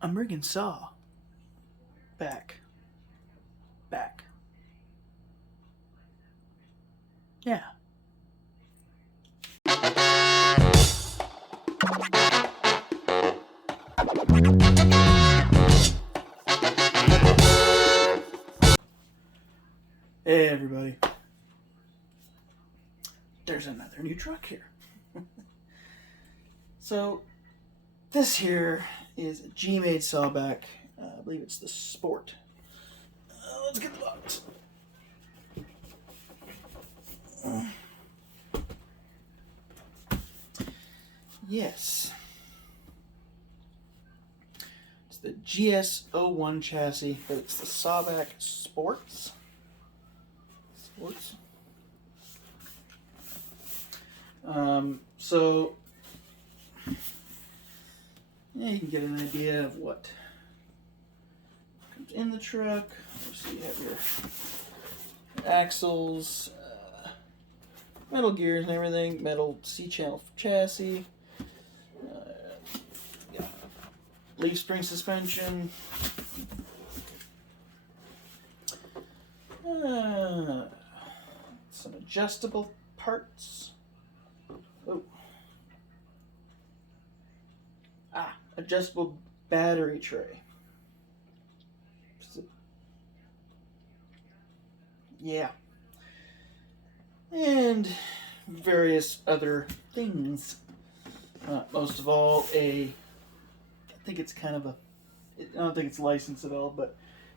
I'm bringing Saw back. Back. Yeah. Hey everybody. There's another new truck here. So, this here is a G-made SAWBACK. I believe it's the Sport. Let's get locked. Yes. It's the GS01 chassis, but it's the SAWBACK Sports. So yeah, you can get an idea of what comes in the truck. So you have your axles, metal gears and everything, metal C-channel chassis, leaf spring suspension, some adjustable parts. Oh. Adjustable battery tray. Yeah. And various other things. Most of all, I think it's kind of I don't think it's licensed at all, but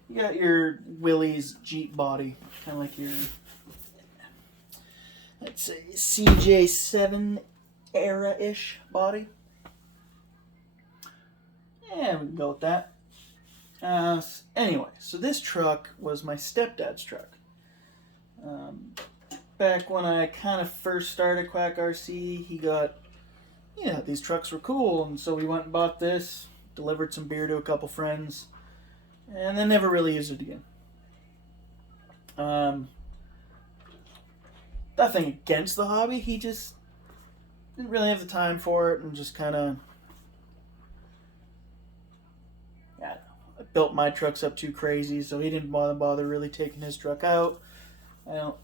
you got your Willys Jeep body, kind of like your, let's say, CJ7 era-ish body. Yeah, we can go with that. Anyway, so this truck was my stepdad's truck. Back when I kind of first started Quack RC, he got, these trucks were cool, and so we went and bought this, delivered some beer to a couple friends, and then never really used it again. Nothing against the hobby, he just didn't really have the time for it, and just kind of, I built my trucks up too crazy, so he didn't bother really taking his truck out. I don't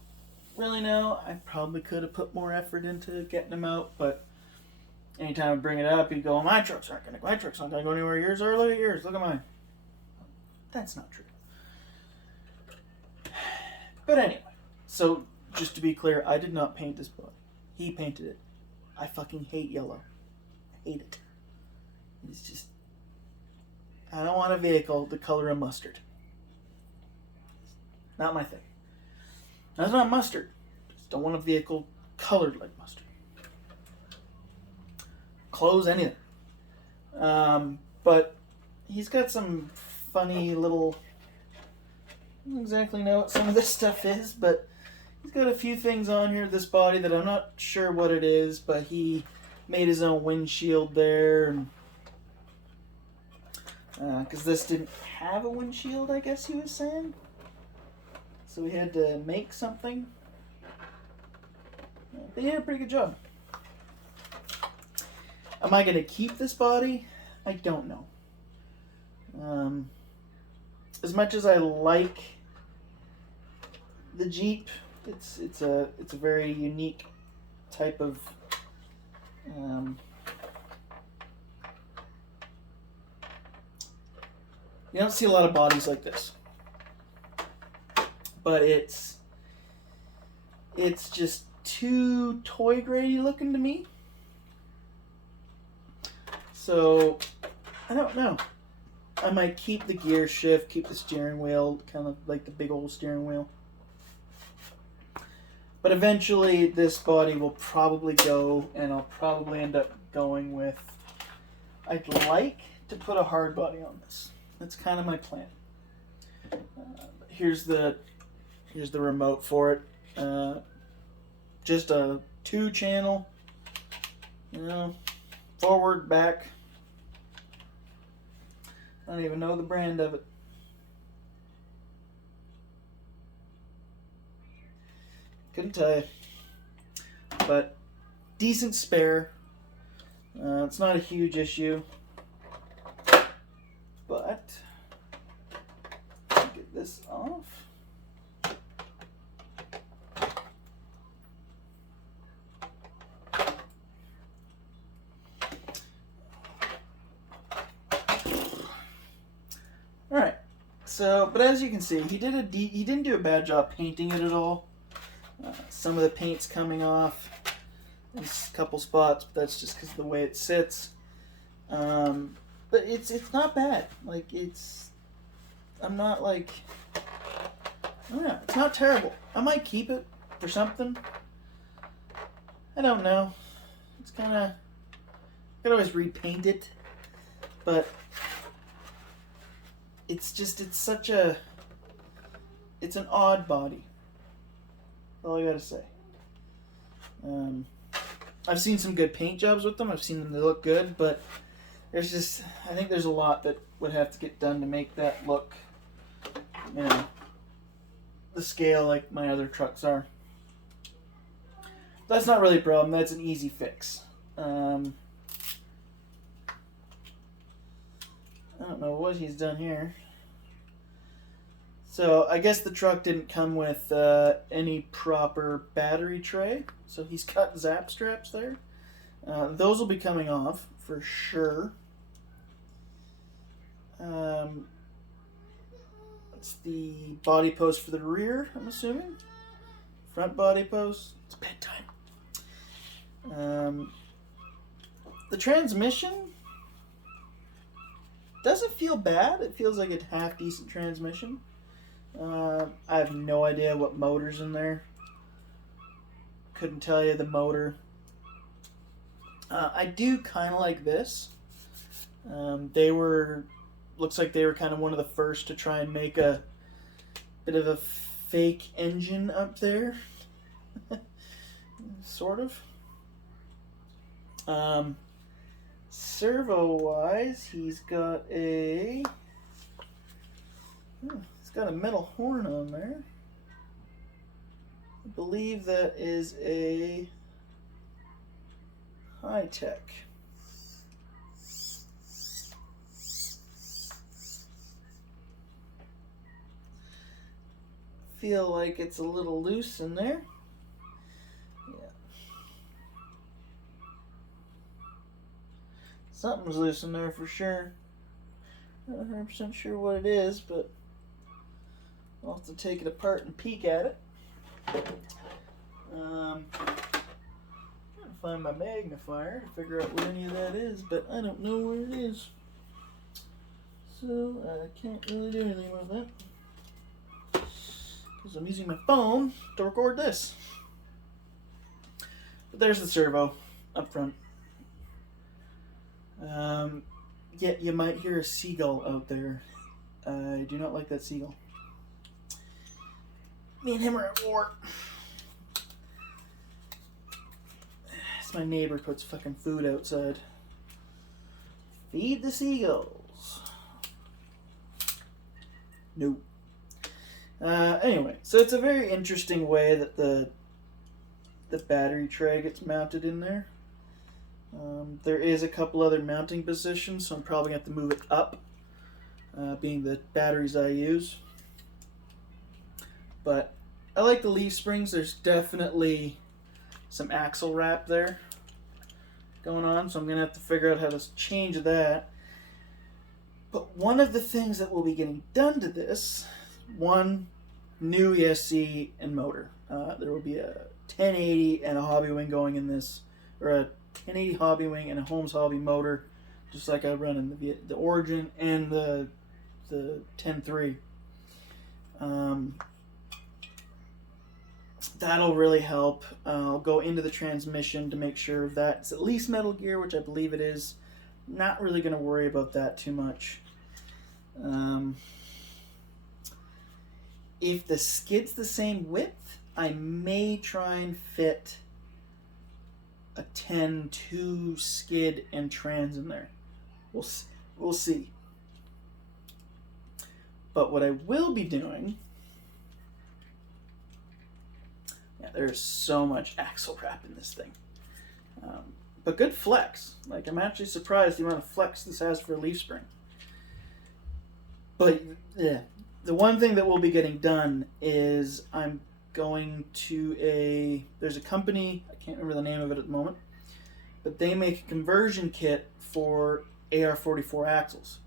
really know. I probably could have put more effort into getting him out, but anytime I bring it up, he'd go, my truck's not going to go anywhere. Yours are. Look at yours. Look at mine. That's not true. But anyway, so just to be clear, I did not paint this body. He painted it. I fucking hate yellow. I hate it. It's just, I don't want a vehicle the color of mustard. Not my thing. That's not mustard. Just don't want a vehicle colored like mustard. Clothes, anything. But he's got some funny little, I don't exactly know what some of this stuff is, but he's got a few things on here, this body, that I'm not sure what it is, but he made his own windshield there, because this didn't have a windshield, I guess he was saying. So we had to make something. They did a pretty good job. Am I going to keep this body? I don't know. As much as I like the Jeep, it's a very unique type of you don't see a lot of bodies like this, but it's just too toy grade looking to me. So I don't know. I might keep the gear shift, keep the steering wheel, kind of like the big old steering wheel. But eventually this body will probably go, and I'll probably end up going with, I'd like to put a hard body on this. That's kind of my plan. Here's the remote for it. Just a 2-channel, forward, back. I don't even know the brand of it. Couldn't tell you. But decent spare. It's not a huge issue. So, but as you can see, he didn't do a bad job painting it at all. Some of the paint's coming off in a couple spots, but that's just because of the way it sits. But it's not bad. Like, I'm not like, I don't know, it's not terrible. I might keep it for something. I don't know. It's kind of, I could always repaint it, but it's an odd body. That's all I gotta say. I've seen some good paint jobs with them. I've seen them, they look good, but I think there's a lot that would have to get done to make that look, the scale like my other trucks are. That's not really a problem. That's an easy fix. I don't know what he's done here. So I guess the truck didn't come with any proper battery tray. So he's cut zap straps there. Those will be coming off for sure. It's the body post for the rear, I'm assuming. Front body post. It's bedtime. The transmission doesn't feel bad. It feels like a half decent transmission. I have no idea what motor's in there. Couldn't tell you the motor. I do kind of like this. Looks like they were kind of one of the first to try and make a bit of a fake engine up there. Sort of. Servo-wise, he's got a metal horn on there. I believe that is a high-tech. Feel like it's a little loose in there. Yeah. Something's loose in there for sure. Not 100% sure what it is, but I'll have to take it apart and peek at it. I'm trying to find my magnifier to figure out where any of that is, but I don't know where it is. So I can't really do anything about that. Because I'm using my phone to record this. But there's the servo up front. Yeah, you might hear a seagull out there. I do not like that seagull. Me and him are at war. It's my neighbor puts fucking food outside. Feed the seagulls. Nope. Anyway, so it's a very interesting way that the battery tray gets mounted in there. There is a couple other mounting positions, so I'm probably going to have to move it up, being the batteries I use. But I like the leaf springs. There's definitely some axle wrap there going on, so I'm going to have to figure out how to change that. But one of the things that will be getting done to this, one, new ESC and motor. There will be a 1080 and a hobby wing going in this, or a 1080 hobby wing and a Holmes hobby motor, just like I run in the Origin and the 10.3. That'll really help. I'll go into the transmission to make sure that's at least Metal Gear, which I believe it is. Not really going to worry about that too much. If the skid's the same width, I may try and fit a 10.2 skid and trans in there. We'll see. But what I will be doing... Yeah, there's so much axle wrap in this thing. But good flex. Like, I'm actually surprised the amount of flex this has for a leaf spring. But, yeah. The one thing that we'll be getting done is I'm going to there's a company, I can't remember the name of it at the moment, but they make a conversion kit for AR-44 axles.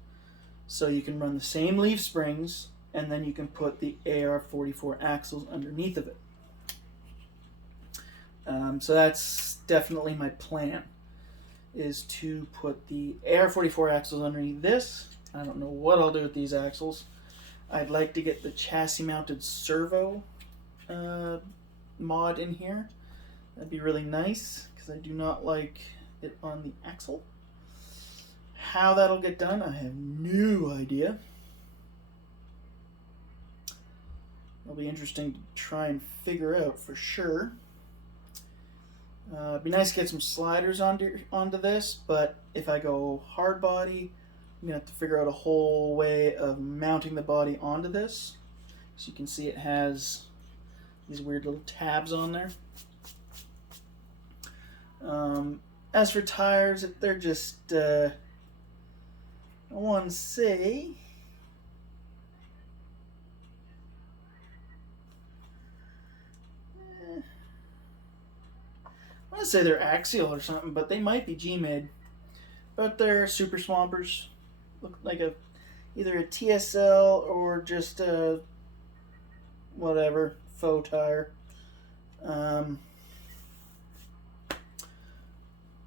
So you can run the same leaf springs and then you can put the AR-44 axles underneath of it. So that's definitely my plan, is to put the AR-44 axles underneath this. I don't know what I'll do with these axles. I'd like to get the chassis mounted servo mod in here. That'd be really nice, because I do not like it on the axle. How that'll get done, I have no idea. It'll be interesting to try and figure out for sure. It'd be nice to get some sliders onto this, but if I go hard body, I'm going to have to figure out a whole way of mounting the body onto this. So you can see it has these weird little tabs on there. As for tires, they're just, I want to say, I want to say they're Axial or something, but they might be G-made. But they're super swampers. Look like either a TSL or just a whatever faux tire.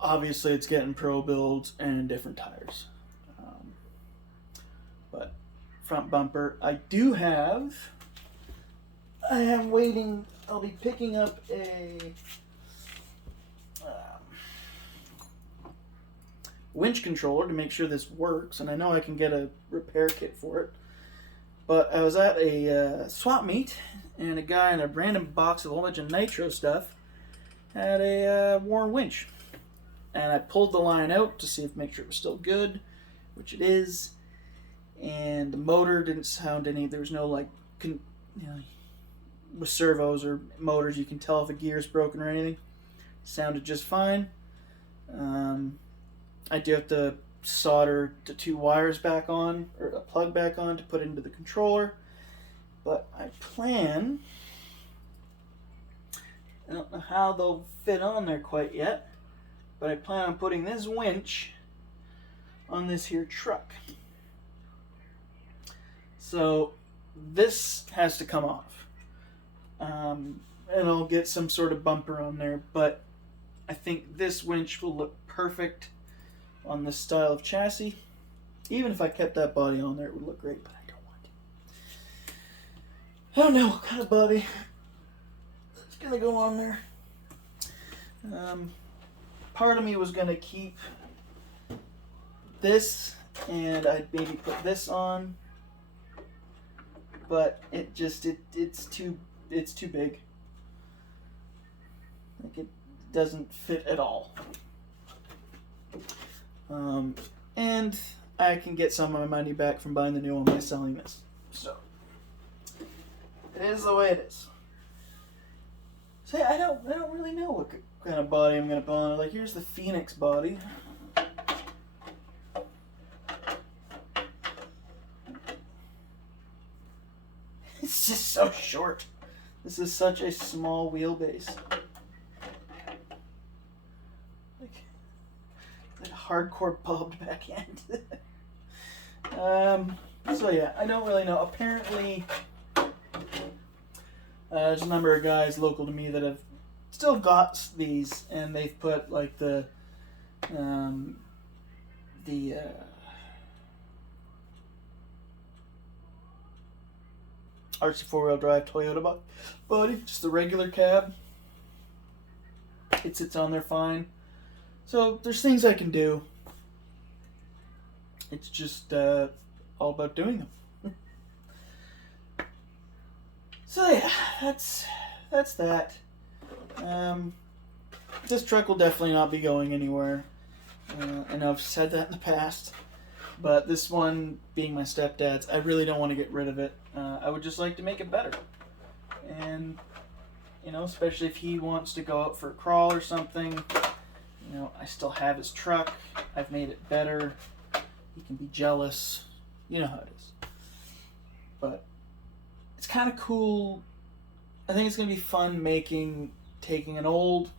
Obviously, it's getting pro builds and different tires. But front bumper, I am waiting. I'll be picking up a winch controller to make sure this works, and I know I can get a repair kit for it. But I was at a swap meet, and a guy in a random box of a whole bunch of nitro stuff had a worn winch. And I pulled the line out to make sure it was still good, which it is. And the motor didn't sound any. There was no with servos or motors, you can tell if a gear's broken or anything. It sounded just fine. I do have to solder the 2 wires back on, or a plug back on, to put into the controller. But I don't know how they'll fit on there quite yet, but I plan on putting this winch on this here truck. So this has to come off. And I'll get some sort of bumper on there, but I think this winch will look perfect on this style of chassis. Even if I kept that body on there, it would look great, but I don't want to. I don't know what kind of body is going to go on there. Part of me was going to keep this, and I'd maybe put this on, but it's too big. Like, it doesn't fit at all. And I can get some of my money back from buying the new one by selling this. So it is the way it is. So I don't really know what kind of body I'm gonna put on it. Like, here's the Phoenix body. It's just so short. This is such a small wheelbase. Like hardcore bobbed back end. So yeah, I don't really know. Apparently, there's a number of guys local to me that have still got these, and they've put like the RC 4-wheel drive Toyota body, just the regular cab. It sits on there fine. So there's things I can do. It's just all about doing them. So yeah, that's that. This truck will definitely not be going anywhere. I know I've said that in the past, but this one, being my stepdad's, I really don't want to get rid of it. I would just like to make it better. And, especially if he wants to go out for a crawl or something, I still have his truck. I've made it better. He can be jealous. You know how it is. But it's kind of cool. I think it's going to be fun taking an old...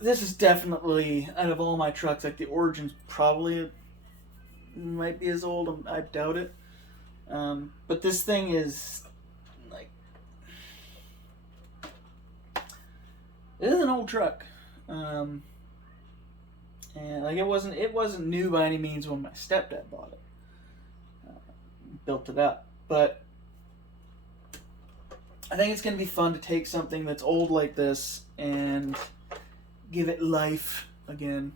This is definitely, out of all my trucks, like the Origin's probably might be as old. I doubt it. But this thing is like, it is an old truck, and like it wasn't new by any means when my stepdad bought it, built it up. But I think it's going to be fun to take something that's old like this and give it life again,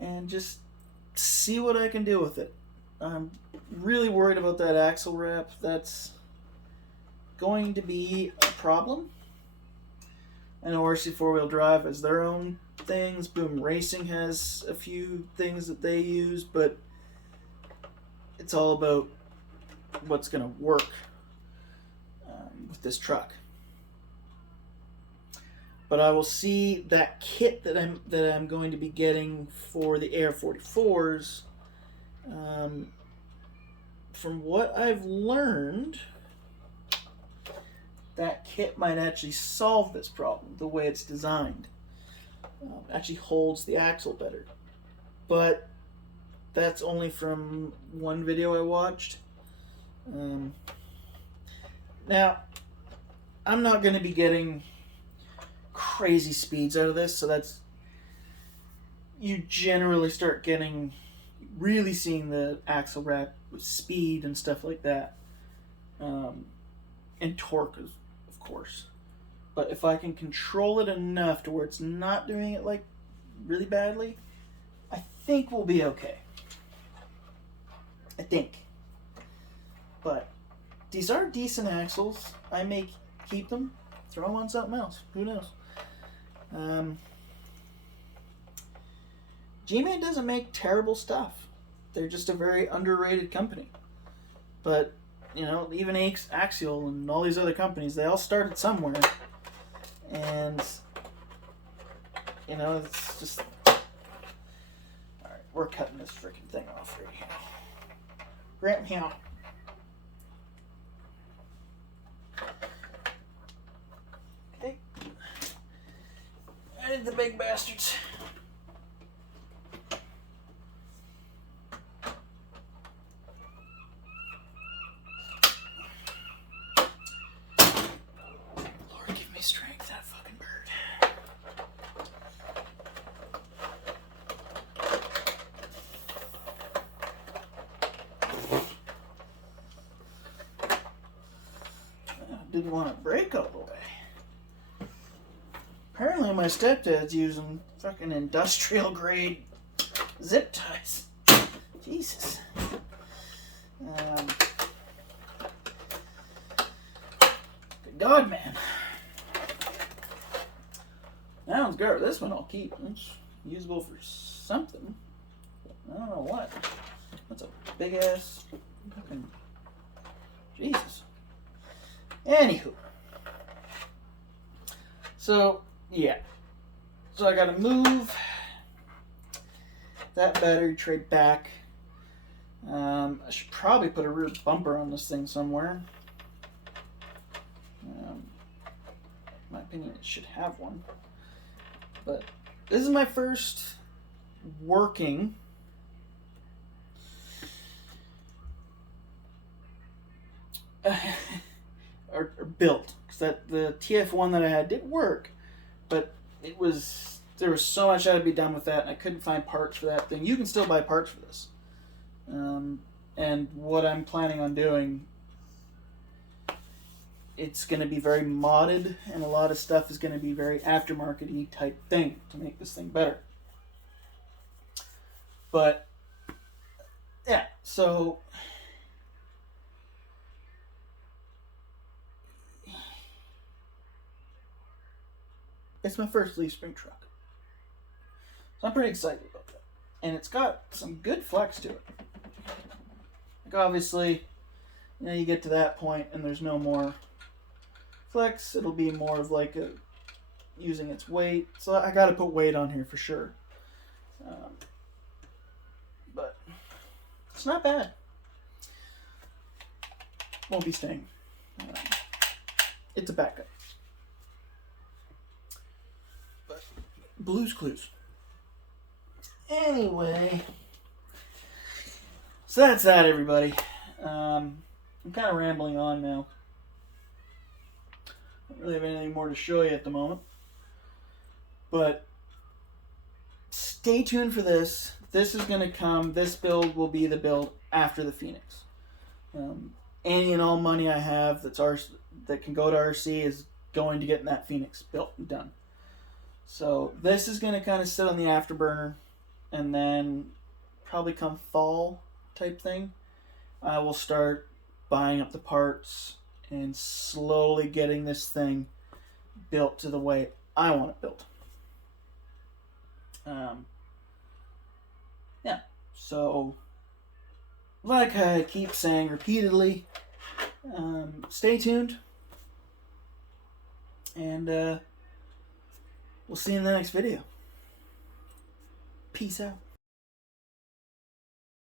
and just see what I can do with it. I'm really worried about that axle wrap. That's going to be a problem. I know RC 4-wheel drive has their own things. Boom Racing has a few things that they use, but it's all about what's going to work with this truck. But I will see that kit that I'm going to be getting for the Air 44s. From what I've learned, that kit might actually solve this problem the way it's designed. Actually holds the axle better. But that's only from one video I watched. Now, I'm not going to be getting crazy speeds out of this, so that's, you generally start getting, really seeing the axle wrap with speed and stuff like that, and torque, of course. But if I can control it enough to where it's not doing it like really badly, I think we'll be okay. I think. But these are decent axles. I may keep them, throw them on something else. Who knows? G-made doesn't make terrible stuff. They're just a very underrated company. But, you know, even Axial and all these other companies, they all started somewhere. And, you know, it's just... Alright, we're cutting this freaking thing off right here. Grant me out. Okay. I need the big bastards. Didn't want to break all the way. Apparently my stepdad's using fucking industrial grade zip ties. Jesus. Good God, man. That one's good. This one I'll keep. It's usable for something. I don't know what. That's a big ass fucking Jesus. Anywho, so yeah, so I gotta move that battery tray back. I should probably put a rear bumper on this thing somewhere. In my opinion, it should have one. But this is my first working or built, because the TF1 that I had did work, but there was so much that had to be done with that, and I couldn't find parts for that thing. You can still buy parts for this, and what I'm planning on doing, it's going to be very modded, and a lot of stuff is going to be very aftermarket-y type thing to make this thing better. But yeah, so it's my first leaf spring truck. So I'm pretty excited about that. And it's got some good flex to it. Like obviously, you know, you get to that point and there's no more flex. It'll be more of like using its weight. So I got to put weight on here for sure. But it's not bad. Won't be staying. It's a backup. Blues Clues. Anyway, So that's that, everybody. I'm kind of rambling on now. I don't really have anything more to show you at the moment. But stay tuned for this. This is going to come. This build will be the build after the Phoenix. Any and all money I have that can go to RC is going to getting that Phoenix built and done. So this is going to kind of sit on the afterburner, and then probably come fall type thing, I will start buying up the parts and slowly getting this thing built to the way I want it built. Yeah, so like I keep saying repeatedly, stay tuned, and we'll see you in the next video. Peace out.